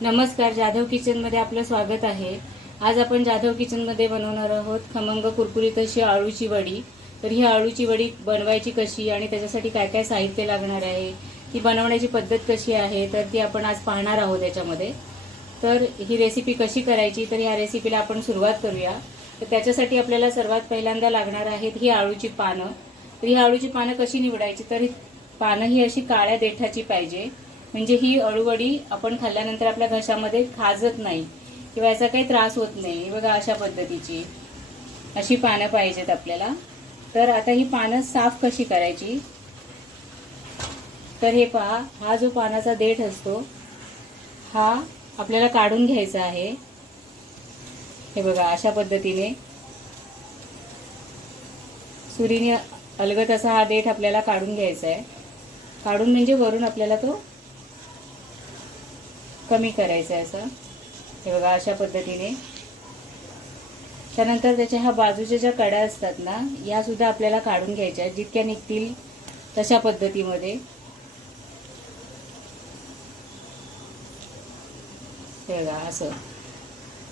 नमस्कार, जाधव किचनमध्ये आपलं स्वागत आहे। आज आपण जाधव किचनमध्ये बनवणार आहोत खमंग कुरकुरीत अशी आळूची वडी। तर ही आळूची वडी बनवायची कशी आणि त्याच्यासाठी काय काय साहित्य लागणार आहे, ती बनवण्याची पद्धत कशी आहे, तर ती आपण आज पाहणार आहोत याच्यामध्ये। तर ही रेसिपी कशी करायची, तर ह्या रेसिपीला आपण सुरुवात करूया। तर त्याच्यासाठी आपल्याला सर्वात पहिल्यांदा लागणार आहेत ही आळूची पानं। तर ही आळूची पानं कशी निवडायची, तर पानं ही अशी काळ्या देठाची पाहिजे, म्हणजे ही अळूवडी आपण खाल्ल्यानंतर आपल्या घशामध्ये खाजत नाही किंवा याचा काही त्रास होत नाही। बघा, अशा पद्धतीची अशी पानं पाहिजेत आपल्याला। तर आता ही पानं साफ कशी करायची, तर हे पहा, हा जो पानाचा देठ असतो हा आपल्याला काढून घ्यायचा आहे। हे बघा, अशा पद्धतीने सुरीने अलगद असा हा देठ आपल्याला काढून घ्यायचा आहे। काढून म्हणजे वरून आपल्याला तो कमी करायचा आहे असं। हे बघा, अशा पद्धतीने। त्यानंतर त्याच्या ह्या बाजूच्या ज्या कड्या असतात ना, या सुद्धा आपल्याला काढून घ्यायच्या आहेत, जितक्या निघतील तशा पद्धतीमध्ये। हे बघा, असं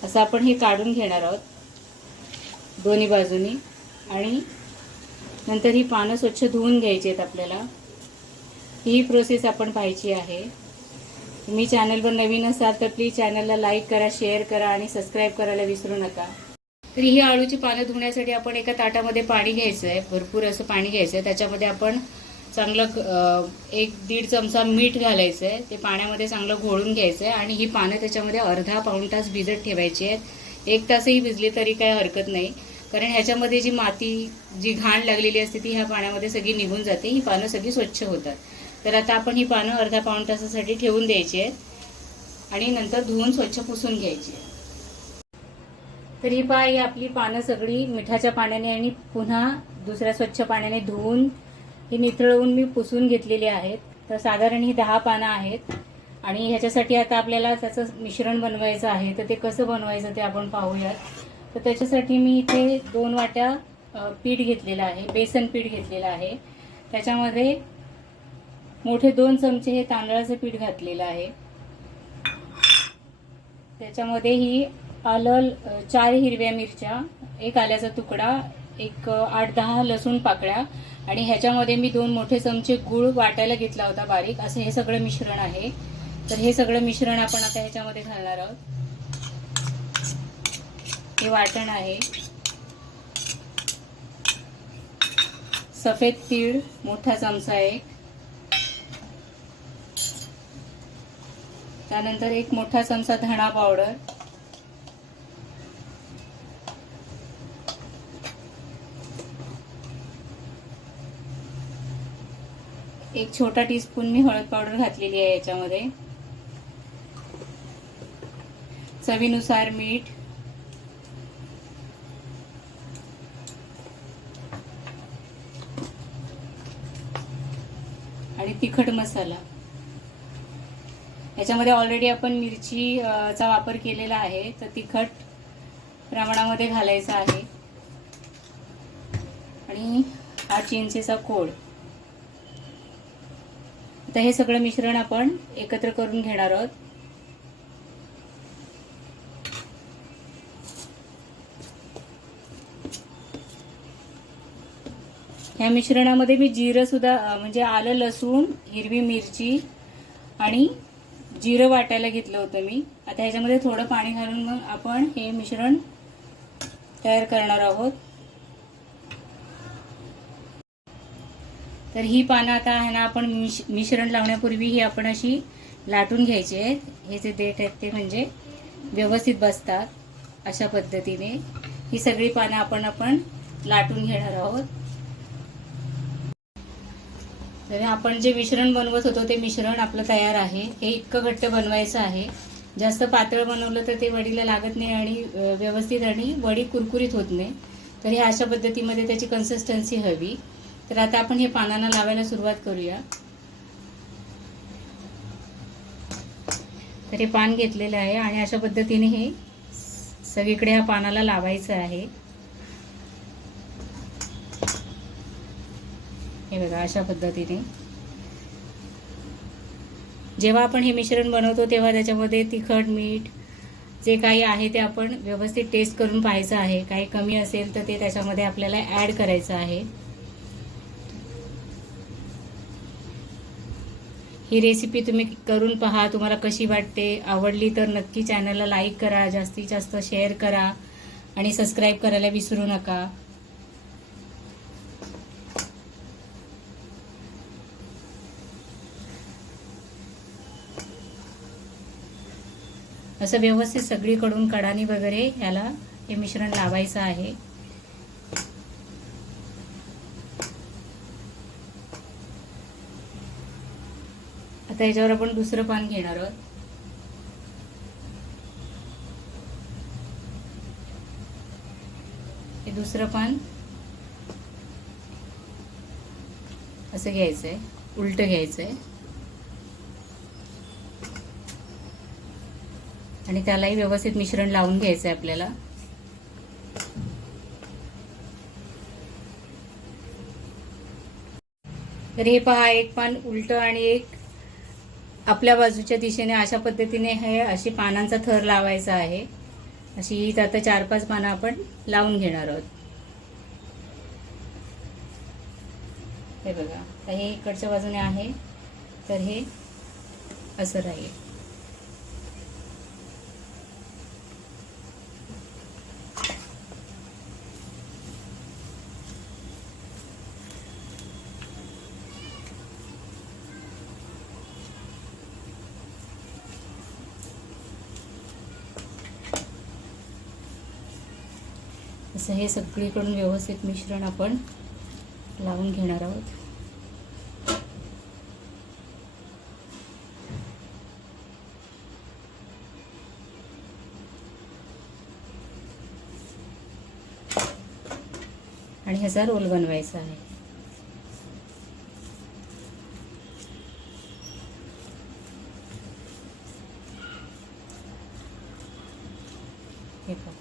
असं आपण हे काढून घेणार आहोत दोन्ही बाजूनी। आणि नंतर ही पानं स्वच्छ धुवून घ्यायची आहेत आपल्याला। ही प्रोसेस आपण पाहायची आहे। तुम्ही चॅनलवर नवीन असाल तर प्लीज चॅनलला लाईक करा, शेअर करा आणि सबस्क्राईब करायला विसरू नका। तर ही आळूची पानं धुण्यासाठी आपण एका ताटामध्ये पाणी घ्यायचं आहे, भरपूर असं पाणी घ्यायचं आहे। त्याच्यामध्ये आपण चांगलं 1-1.5 चमचा मीठ घालायचं आहे, ते पाण्यामध्ये चांगलं घोळून घ्यायचं आहे। आणि ही पानं त्याच्यामध्ये अर्धा-पाऊण तास भिजत ठेवायची आहेत। 1 तासही भिजली तरी काय हरकत नाही, कारण ह्याच्यामध्ये जी माती, जी घाण लागलेली असते ती ह्या पाण्यामध्ये सगळी निघून जाते, ही पानं सगळी स्वच्छ होतात। तर आता आपण ही पानं अर्धा-पाऊण तासासाठी ठेवून द्यायची आहेत आणि नंतर धुवून स्वच्छ पुसून घ्यायची आहे। तर ही पहा, ही आपली पानं सगळी मिठाच्या पाण्याने आणि पुन्हा दुसऱ्या स्वच्छ पाण्याने धुवून ही निथळवून मी पुसून घेतलेली आहेत। तर साधारण ही 10 पानं आहेत आणि ह्याच्यासाठी आता आपल्याला त्याचं मिश्रण बनवायचं आहे। तर ते कसं बनवायचं ते आपण पाहूयात। तर त्याच्यासाठी मी इथे 2 वाट्या पीठ घेतलेलं आहे, बेसन पीठ घेतलेलं आहे। त्याच्यामध्ये मोठे 2 चमचे हे तांदळाचं पीठ घातलेलं आहे। त्याच्यामध्ये ही आलं, 4 हिरव्या मिरच्या, 1 आल्याचा तुकडा, 8-10 लसूण पाकळ्या आणि ह्याच्यामध्ये मी 2 मोठे चमचे गूळ वाटायला घेतला होता बारीक। असं हे सगळं मिश्रण आहे। तर हे सगळं मिश्रण आपण आता ह्याच्यामध्ये घालणार आहोत। हे वाटण आहे। सफेद तीळ मोठा चमचा 1, त्यानंतर 1 मोठा चमचा धणा पावडर, 1 छोटा टीस्पून मी हळद पावडर घातलेली आहे याच्यामध्ये, चवीनुसार मीठ, आणि तिखट मसाला। याच्यामध्ये ऑलरेडी आपण मिरचीचा वापर केलेला आहे, तर तिखट प्रमाणामध्ये घालायचा आहे। आणि हा चिंचेचा कोळ। आता हे सगळं मिश्रण आपण एकत्र करून घेणार आहोत। ह्या मिश्रणामध्ये मी जिरं सुद्धा, म्हणजे आलं, लसूण, हिरवी मिरची आणि जिरं वाटायला घेतलं होतं मी। आता ह्याच्यामध्ये थोडं पाणी घालून मग आपण हे मिश्रण तयार करणार आहोत। तर ही पानं आता आहे ना, आपण मिश्रण लावण्यापूर्वी ही आपण अशी लाटून घ्यायची आहेत। हे जे देठ आहेत ते म्हणजे व्यवस्थित बसतात, अशा पद्धतीने ही सगळी पानं आपण लाटून घेणार आहोत। तर आपण जे मिश्रण बनवत होतो ते मिश्रण आपलं तयार आहे। हे इतकं घट्ट बनवायचं आहे, जास्त पातळ बनवलं तर ते वडीला लागत नाही आणि व्यवस्थित आणि वडी कुरकुरीत होत नाही। तर हे अशा पद्धतीमध्ये त्याची कन्सिस्टन्सी हवी। तर आता आपण हे पानांना लावायला सुरुवात करूया। तर हे पान घेतलेलं आहे आणि अशा पद्धतीने हे सगळीकडे ह्या पानाला लावायचं आहे। हे बघा, अशा पद्धतीने। जेव्हा आपण हे मिश्रण बनवतो तेव्हा त्याच्यामध्ये तिखट, मीठ जे काही आहे ते आपण व्यवस्थित टेस्ट करून पाहायचं आहे. काही कमी असेल तर ते त्याच्यामध्ये आपल्याला ॲड करायचं आहे. ही रेसिपी तुम्ही करून पहा, तुम्हाला कशी वाटते. आवडली तर नक्की चॅनलला लाईक करा, जास्तीत जास्त शेअर करा आणि सबस्क्राईब करायला विसरू नका. असं व्यवस्थित सगळीकडून कडाने वगैरे याला हे मिश्रण लावायचं आहे. आता याच्यावर आपण दुसरं पान घेणार आहोत. हे दुसरं पान असं घ्यायचंय, उलट घ्यायचंय आणि त्यालाही व्यवस्थित मिश्रण लावून घ्यायचंय आपल्याला. तर हे पहा, एक पान उलट आणि एक आपल्या बाजूच्या दिशेने अशा पद्धतीने हे अशी पानांचा थर लावायचा आहे. अशी आता 4-5 पानं आपण लावून घेणार आहोत. हे बघा, आता हे इकडच्या बाजूने आहे तर हे असं राहील. असं हे सगळीकडून व्यवस्थित मिश्रण आपण लावून घेणार आहोत. आणि ह्याचा रोल बनवायचा आहे. हे बघा,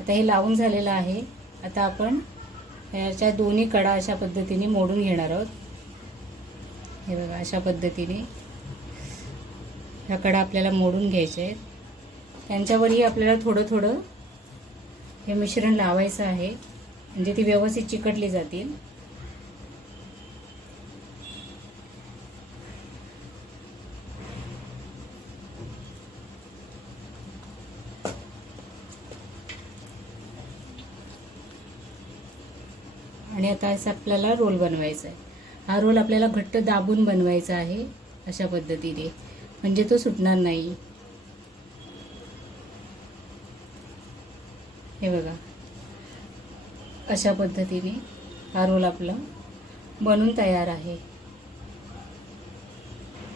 आता हे लावून झालेलं आहे. आता आपण ह्याच्या दोन्ही कडा अशा पद्धतीने मोडून घेणार आहोत. हे बघा, अशा पद्धतीने ह्या कडा आपल्याला मोडून घ्यायचे आहेत. त्यांच्यावरही आपल्याला थोडं थोडं हे मिश्रण लावायचं आहे, म्हणजे ती व्यवस्थित चिकटली जातील. आणि आता असं आपल्याला रोल बनवायचा आहे. हा रोल आपल्याला घट्ट दाबून बनवायचा आहे अशा पद्धतीने, म्हणजे तो सुटणार नाही. हे बघा, अशा पद्धतीने हा रोल आपला बनून तयार आहे.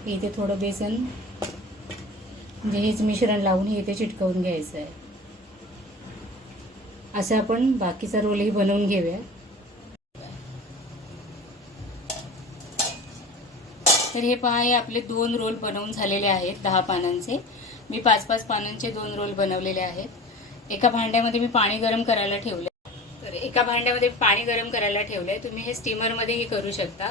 इथे थोडं बेसन म्हणजे हेच मिश्रण लावून इथे चिटकवून घ्यायचं आहे. असं आपण बाकीचा रोलही बनवून घेऊया. तर हे पहा, हे आपले 2 रोल बनवून झालेले आहेत 10 पानांचे. मी 5-5 पानांचे 2 रोल बनवलेले आहेत. एका भांड्यामध्ये मी पाणी गरम करायला ठेवलं. तर एका भांड्यामध्ये पाणी गरम करायला ठेवलंय. तुम्ही हे स्टीमरमध्येही करू शकता.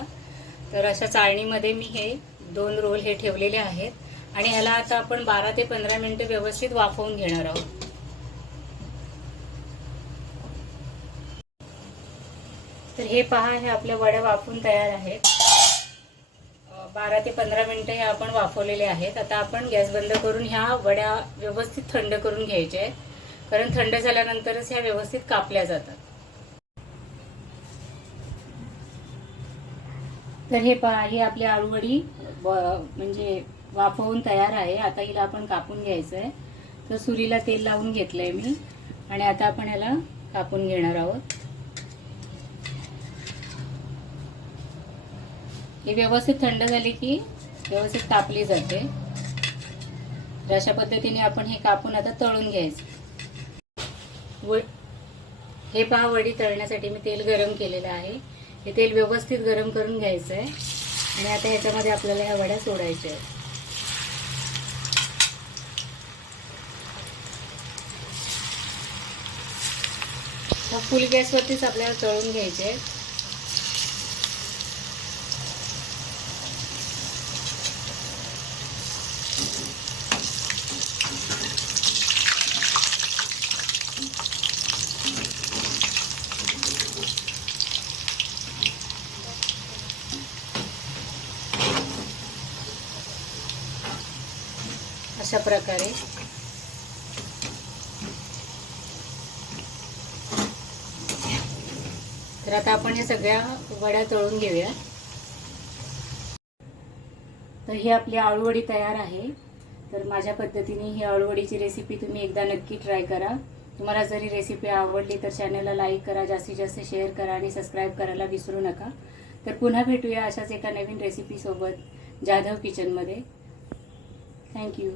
तर अशा चाळणीमध्ये मी हे 2 रोल हे ठेवलेले आहेत आणि ह्याला आता आपण 12 ते 15 मिनिटं व्यवस्थित वाफवून घेणार आहोत. तर हे पहा, हे आपल्या वड्या वाफवून तयार आहेत. 12 ते 15 मिनिटं हे आपण वाफवलेले आहेत. आता आपण गॅस बंद करून ह्या वड्या व्यवस्थित थंड करून घ्यायच्या आहेत, कारण थंड झाल्यानंतरच ह्या व्यवस्थित कापल्या जातात. तर हे पहा, ही आपली आळूवडी म्हणजे वाफवून तयार आहे. आता हिला आपण कापून घ्यायचं आहे. तर सुरीला तेल लावून घेतलंय मी आणि आता आपण याला कापून घेणार आहोत. ही व्यवस्थित थंड झाली की व्यवस्थित कापली जाते. तर अशा पद्धतीने आपण हे कापून आता तळून घ्यायचं. हे पहा, वडी तळण्यासाठी मी तेल गरम केलेलं आहे. हे तेल व्यवस्थित गरम करून घ्यायचं आहे आणि आता ह्याच्यामध्ये आपल्याला ह्या वड्या सोडायच्या आहेत. फुल गॅसवरतीच आपल्याला तळून घ्यायचे आहेत. अशा प्रकारे तर आता आपण या सगळ्या वड्या तळून घेऊया. तर ही आपली आळूवडी तयार आहे. तर माझ्या पद्धतीने ही आळूवडीची रेसिपी तुम्ही एकदा नक्की ट्राय करा. तुम्हाला जरी रेसिपी आवडली तर चॅनलला लाईक करा, जास्तीत जास्त शेअर करा आणि सबस्क्राईब करायला विसरू नका. तर पुन्हा भेटूया अशाच एका नवीन रेसिपीसोबत जाधव किचनमध्ये. थँक्यू.